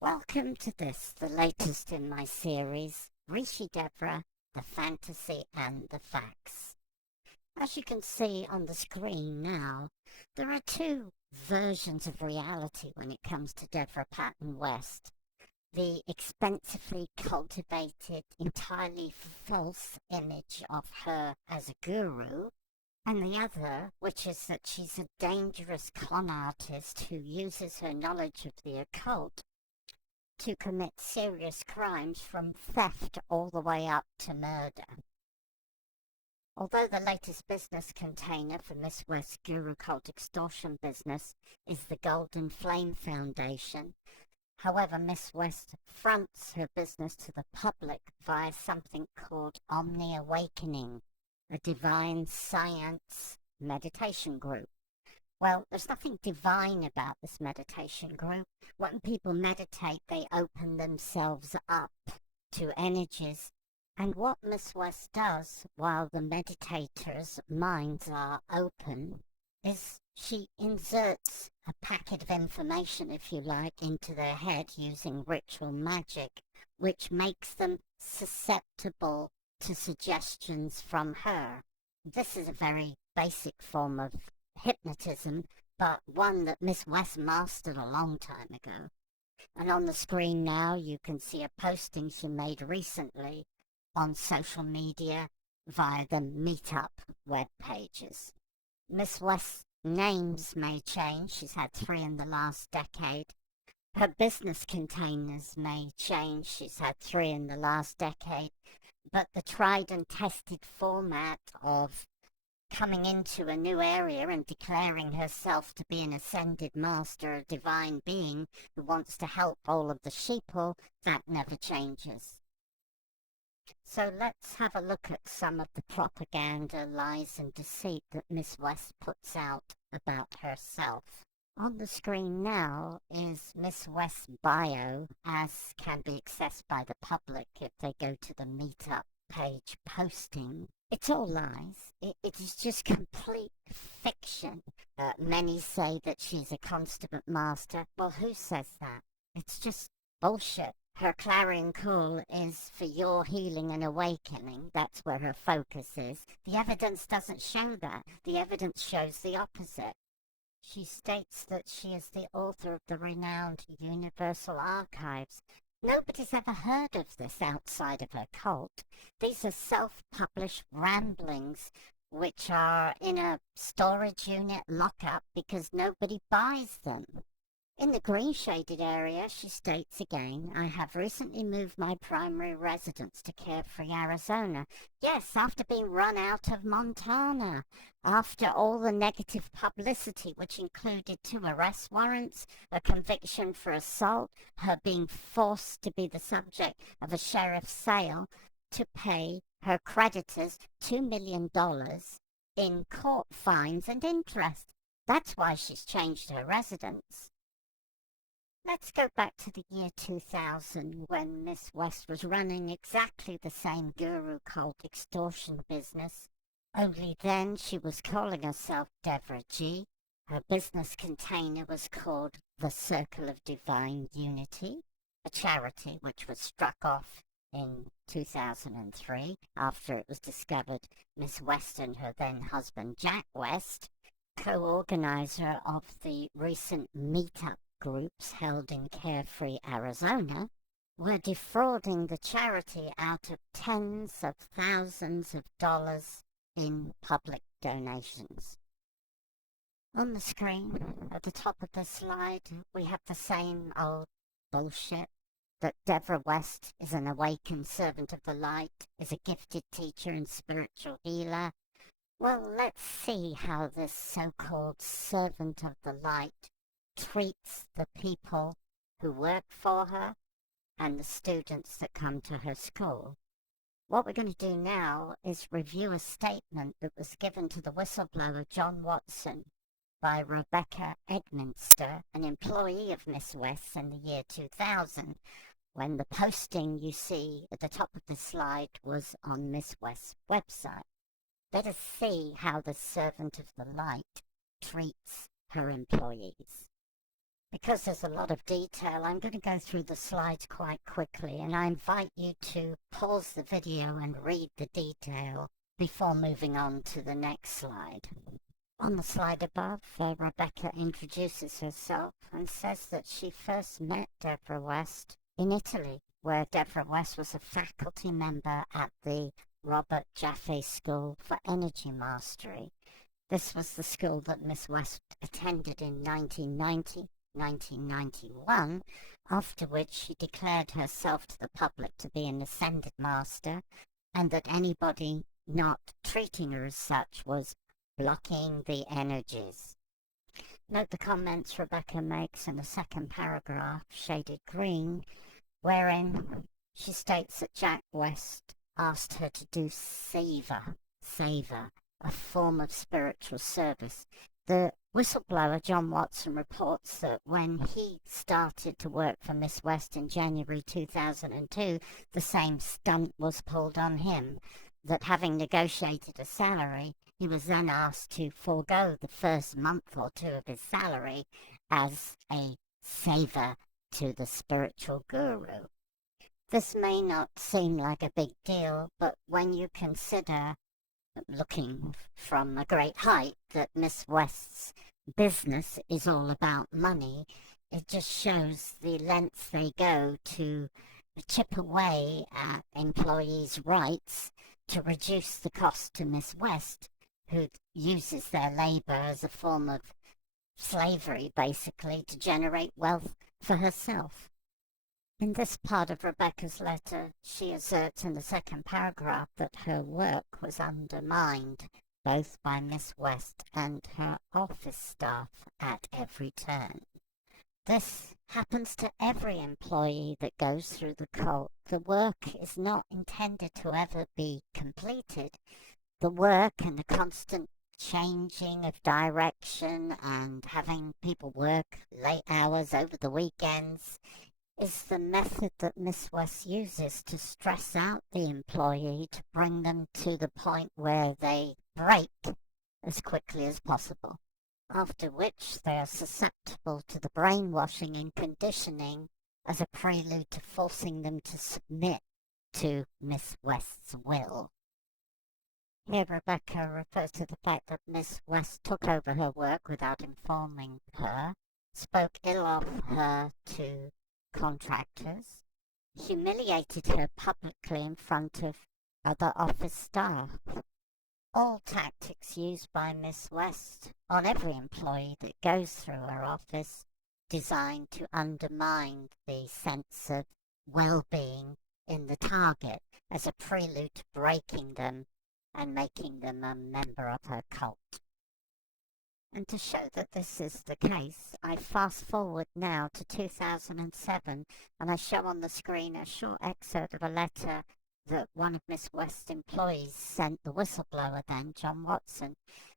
Welcome to this, the latest in my series, Rishi Devra, The Fantasy and the Facts. As you can see on the screen now, there are two versions of reality when it comes to Devra West. The expensively cultivated, entirely false image of her as a guru, and the other, which is that she's a dangerous con artist who uses her knowledge of the occult to commit serious crimes from theft all the way up to murder. Although the latest business container for Miss West's Guru Cult extortion business is the Golden Flame Foundation, however, Miss West fronts her business to the public via something called Omni Awakening, a divine science meditation group. Well, there's nothing divine about this meditation group. When people meditate, they open themselves up to energies. And what Miss West does while the meditators' minds are open is she inserts a packet of information, if you like, into their head using ritual magic, which makes them susceptible to suggestions from her. This is a very basic form of hypnotism, but one that Miss West mastered a long time ago. And on the screen now you can see a posting she made recently on social media via the Meetup web pages. Miss West's names may change, she's had 3 in the last decade. Her business containers may change, she's had 3 in the last decade. But the tried and tested format of coming into a new area and declaring herself to be an ascended master, a divine being who wants to help all of the sheeple, that never changes. So let's have a look at some of the propaganda, lies and deceit that Miss West puts out about herself. On the screen now is Miss West's bio, as can be accessed by the public if they go to the Meetup page posting. It's all lies. It is just complete fiction. Many say that she's a consummate master. Well, who says that? It's just bullshit. Her clarion call is for your healing and awakening. That's where her focus is. The evidence doesn't show that. The evidence shows the opposite. She states that she is the author of the renowned Universal Archives. Nobody's ever heard of this outside of her cult. These are self-published ramblings which are in a storage unit lockup because nobody buys them. In the green shaded area, she states again, I have recently moved my primary residence to Carefree, Arizona. Yes, after being run out of Montana. After all the negative publicity, which included 2 arrest warrants, a conviction for assault, her being forced to be the subject of a sheriff's sale to pay her creditors $2 million in court fines and interest. That's why she's changed her residence. Let's go back to the year 2000 when Miss West was running exactly the same guru cult extortion business. Only then she was calling herself Devra G. Her business container was called the Circle of Divine Unity, a charity which was struck off in 2003 after it was discovered Miss West and her then husband Jack West, co-organizer of the recent Meetup groups held in Carefree, Arizona, were defrauding the charity out of tens of thousands of dollars in public donations. On the screen, at the top of the slide, we have the same old bullshit that Devra West is an awakened servant of the light, is a gifted teacher and spiritual healer. Well, let's see how this so-called servant of the light treats the people who work for her and the students that come to her school. What we're going to do now is review a statement that was given to the whistleblower John Watson by Rebecca Edminster, an employee of Miss West in the year 2000, when the posting you see at the top of the slide was on Miss West's website. Let us see how the servant of the light treats her employees. Because there's a lot of detail, I'm going to go through the slides quite quickly, and I invite you to pause the video and read the detail before moving on to the next slide. On the slide above, Rebecca introduces herself and says that she first met Devra West in Italy, where Devra West was a faculty member at the Robert Jaffe School for Energy Mastery. This was the school that Miss West attended in 1991, after which she declared herself to the public to be an ascended master, and that anybody not treating her as such was blocking the energies. Note the comments Rebecca makes in the second paragraph, shaded green, wherein she states that Jack West asked her to do Seva, a form of spiritual service. The whistleblower John Watson reports that when he started to work for Miss West in January 2002, the same stunt was pulled on him, that having negotiated a salary, he was then asked to forego the first month or two of his salary as a saver to the spiritual guru. This may not seem like a big deal, but when you consider, looking from a great height, that Miss West's business is all about money, it just shows the lengths they go to chip away at employees' rights to reduce the cost to Miss West, who uses their labour as a form of slavery, basically, to generate wealth for herself. In this part of Rebecca's letter, she asserts in the second paragraph that her work was undermined both by Miss West and her office staff at every turn. This happens to every employee that goes through the cult. The work is not intended to ever be completed. The work and the constant changing of direction and having people work late hours over the weekends is the method that Miss West uses to stress out the employee, to bring them to the point where they break as quickly as possible, after which they are susceptible to the brainwashing and conditioning as a prelude to forcing them to submit to Miss West's will. Here Rebecca refers to the fact that Miss West took over her work without informing her, spoke ill of her to contractors, humiliated her publicly in front of other office staff. All tactics used by Miss West on every employee that goes through her office, designed to undermine the sense of well-being in the target as a prelude to breaking them and making them a member of her cult. And to show that this is the case, I fast forward now to 2007, and I show on the screen a short excerpt of a letter that one of Miss West's employees sent the whistleblower then, John Watson.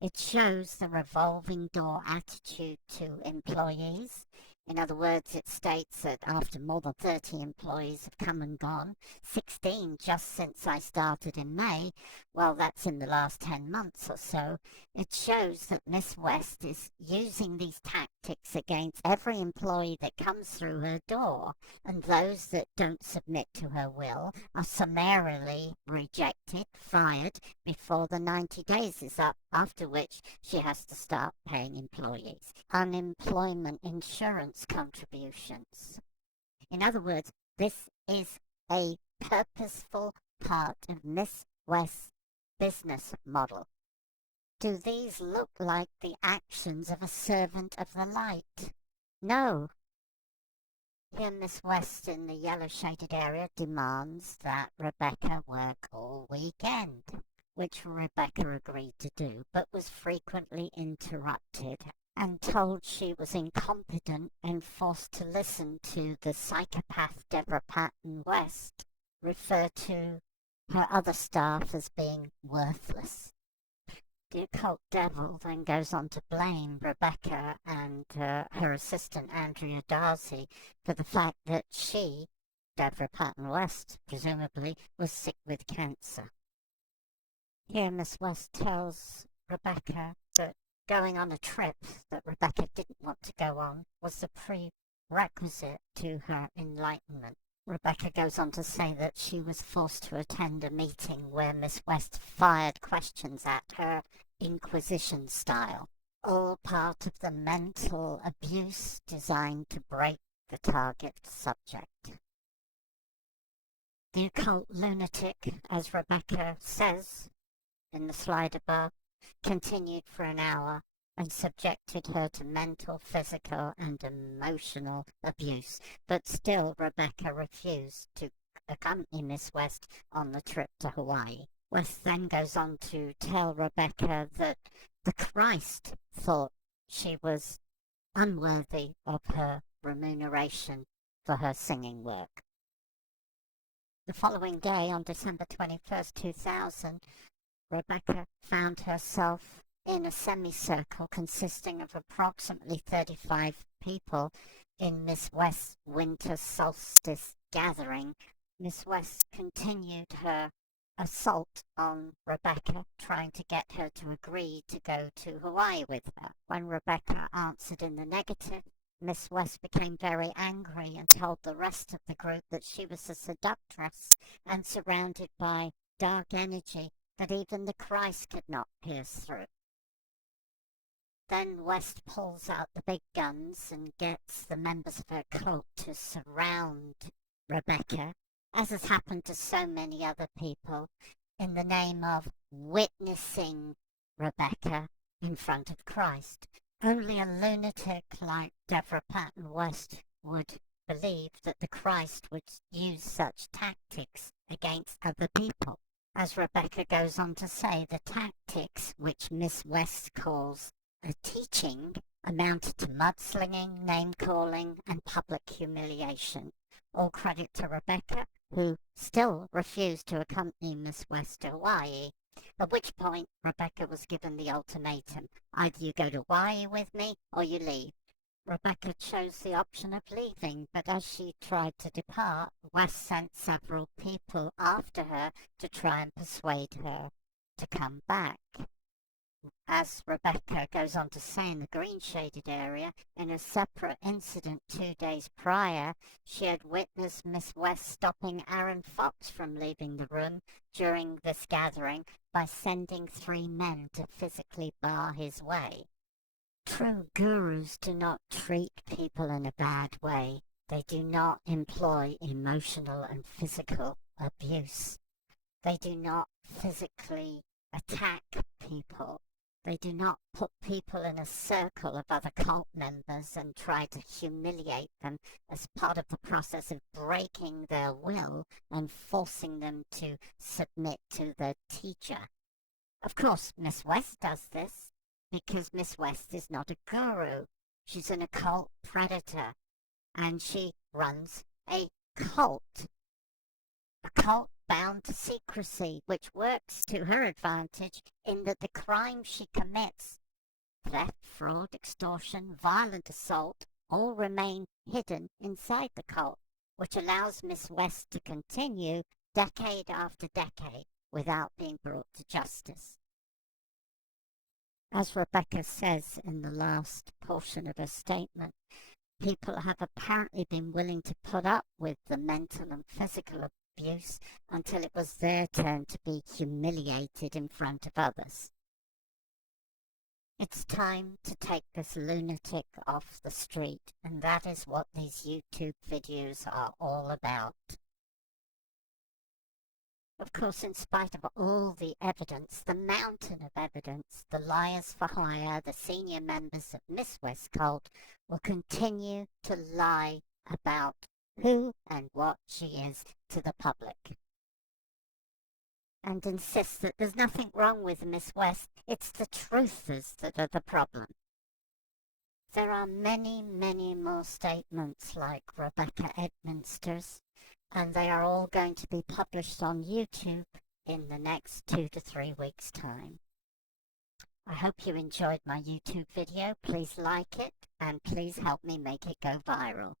It shows the revolving door attitude to employees. In other words, it states that after more than 30 employees have come and gone, 16 just since I started in May, well, that's in the last 10 months or so, it shows that Miss West is using these tactics against every employee that comes through her door, and those that don't submit to her will are summarily rejected, fired, before the 90 days is up, after which she has to start paying employees unemployment insurance contributions. In other words, this is a purposeful part of Miss West's business model. Do these look like the actions of a servant of the light? No. Here Miss West in the yellow shaded area demands that Rebecca work all weekend, which Rebecca agreed to do, but was frequently interrupted and told she was incompetent and forced to listen to the psychopath Devra West refer to her other staff as being worthless. The occult devil then goes on to blame Rebecca and her assistant Andrea Darcy for the fact that she, Devra West, presumably, was sick with cancer. Here Miss West tells Rebecca that Going on a trip that Rebecca didn't want to go on was the prerequisite to her enlightenment. Rebecca goes on to say that she was forced to attend a meeting where Miss West fired questions at her Inquisition style, all part of the mental abuse designed to break the target subject. The occult lunatic, as Rebecca says in the slide above, continued for an hour and subjected her to mental, physical, and emotional abuse. But still, Rebecca refused to accompany Miss West on the trip to Hawaii. West then goes on to tell Rebecca that the Christ thought she was unworthy of her remuneration for her singing work. The following day, on December 21st, 2000, Rebecca found herself in a semicircle consisting of approximately 35 people in Miss West's winter solstice gathering. Miss West continued her assault on Rebecca, trying to get her to agree to go to Hawaii with her. When Rebecca answered in the negative, Miss West became very angry and told the rest of the group that she was a seductress and surrounded by dark energy that even the Christ could not pierce through. Then West pulls out the big guns and gets the members of her cult to surround Rebecca, as has happened to so many other people, in the name of witnessing Rebecca in front of Christ. Only a lunatic like Devra West would believe that the Christ would use such tactics against other people. As Rebecca goes on to say, the tactics, which Miss West calls a teaching, amounted to mudslinging, name-calling, and public humiliation. All credit to Rebecca, who still refused to accompany Miss West to Hawaii, at which point Rebecca was given the ultimatum: either you go to Hawaii with me or you leave. Rebecca chose the option of leaving, but as she tried to depart, West sent several people after her to try and persuade her to come back. As Rebecca goes on to say in the green-shaded area, in a separate incident 2 days prior, she had witnessed Miss West stopping Aaron Fox from leaving the room during this gathering by sending 3 men to physically bar his way. True gurus do not treat people in a bad way. They do not employ emotional and physical abuse. They do not physically attack people. They do not put people in a circle of other cult members and try to humiliate them as part of the process of breaking their will and forcing them to submit to their teacher. Of course, Miss West does this because Miss West is not a guru. She's an occult predator, and she runs a cult. A cult bound to secrecy, which works to her advantage in that the crimes she commits, theft, fraud, extortion, violent assault, all remain hidden inside the cult, which allows Miss West to continue decade after decade without being brought to justice. As Rebecca says in the last portion of her statement, people have apparently been willing to put up with the mental and physical abuse until it was their turn to be humiliated in front of others. It's time to take this lunatic off the street, and that is what these YouTube videos are all about. Of course, in spite of all the evidence, the mountain of evidence, the liars for hire, the senior members of Miss West cult will continue to lie about who and what she is to the public, and insist that there's nothing wrong with Miss West, it's the truthers that are the problem. There are many, many more statements like Rebecca Edminster's, and they are all going to be published on YouTube in the next 2 to 3 weeks' time. I hope you enjoyed my YouTube video. Please like it, and please help me make it go viral.